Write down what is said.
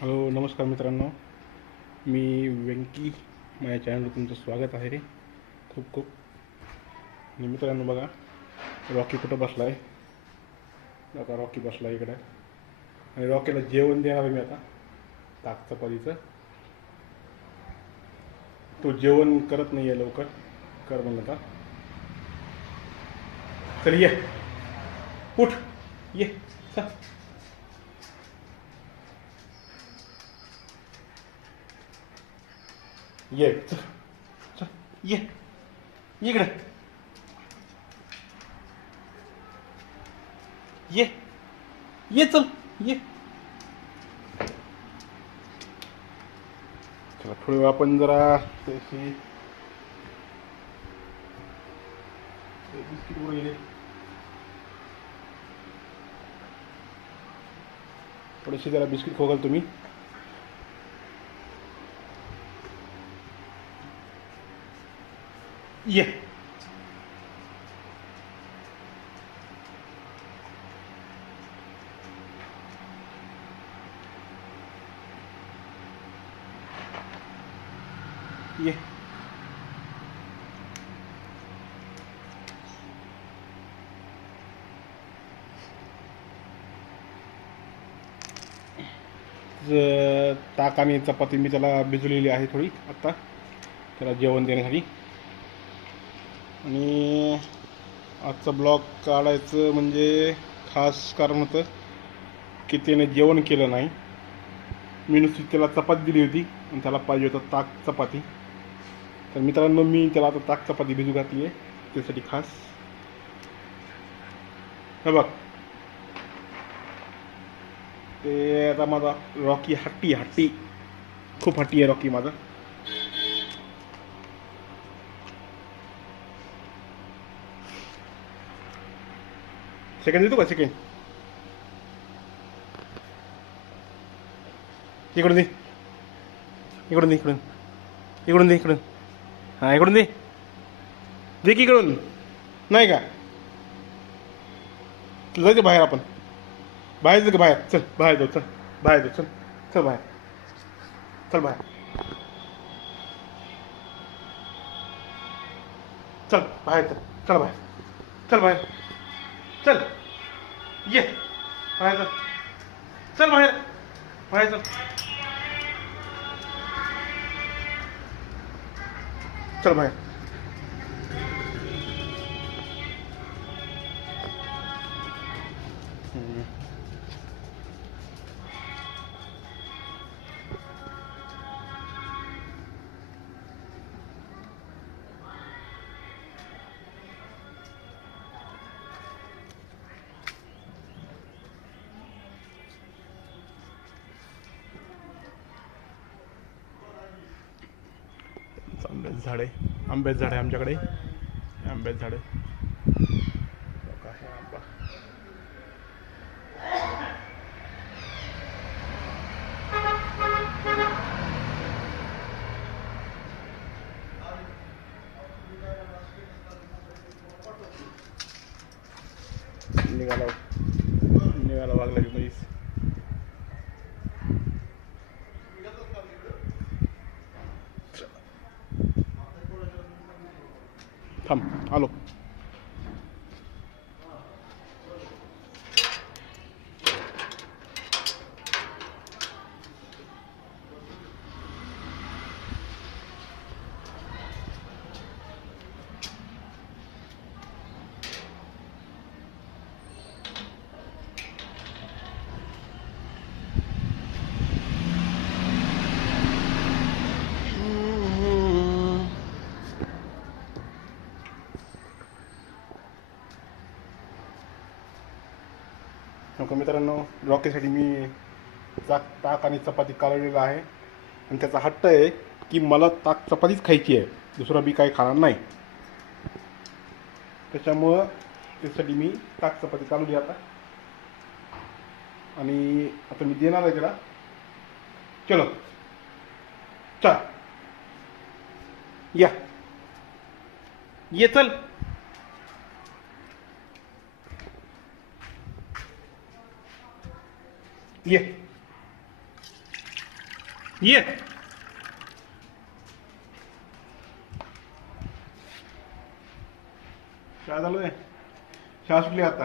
Hello नमस्कार मित्रांनो. मी व्यंकी माझ्या चॅनलवर तुमचं स्वागत आहे खूप खूप. आणि मित्रांनो बघा रॉकी कुठं बसला आहे बघा रॉकी बसला आहे इकडं. आणि रॉकीला जेवण देणार आहे मी आता. ताक चपातीचं तो जेवण करत नाही आहे लवकर. कर म्हणलं आता चल ये. उठ. ये. चल. ये चल चल ये ये इकडे. ये ये चल ये. चला थोडी वेळ आपण जरा. त्याची बिस्किट वगैरे थोडीशी थोडेसे जरा बिस्किट खोगाल तुम्ही. ये। ये। ताक आणि चपाती मी त्याला भिजवलेली आहे थोडी आत्ता त्याला जेवण देण्यासाठी. आणि आजचा ब्लॉग काढायचं म्हणजे खास कारण होतं की त्याने जेवण केलं नाही. मी नुसती त्याला चपाती दिली होती आणि त्याला पाहिजे होतं ताक चपाती. तर मित्रांनो मी त्याला आता ताक चपाती भिजू घातली आहे. त्यासाठी खास. हे बघ. ते आता माझा रॉकी हट्टी हट्टी. खूप हट्टी आहे रॉकी माझा. सेकंड देतो का सेकंड इकडून दे इकडून दे इकडून इकडून दे इकडून हां इकडून दे दे की इकडून नाही का जायचं बाहेर आपण बाहेर जाऊ का बाहेर चल बाहेर जाऊ चल बाहेर जाऊ चल चल बाहेर चल बाहेर चल बाहेर चल चल बाहेर चल बाहेर चल. ये. बाहेर चल चल बाहेर. बाहेर चल चल बाहेर. आंब्याचं झाड आहे आंब्याचं झाड आहे आमच्याकडे. आंब्याचं झाड आहे आंबा निघाला. निघाला वागला की म्हणजे يفهم ألو. हो, नको मित्रांनो रॉकेसाठी मी ताक ताक आणि चपाती कालवलेला आहे. आणि त्याचा हट्ट आहे की मला ताक चपातीच खायची आहे. दुसरं मी काही खाणार नाही. त्याच्यामुळं त्यासाठी मी ताक चपाती कालवली आता. आणि आता मी देणार आहे त्याला. चलो. चल. या. ये चल. ये। ये। काय चालू आहे. शाळा सुटली आता.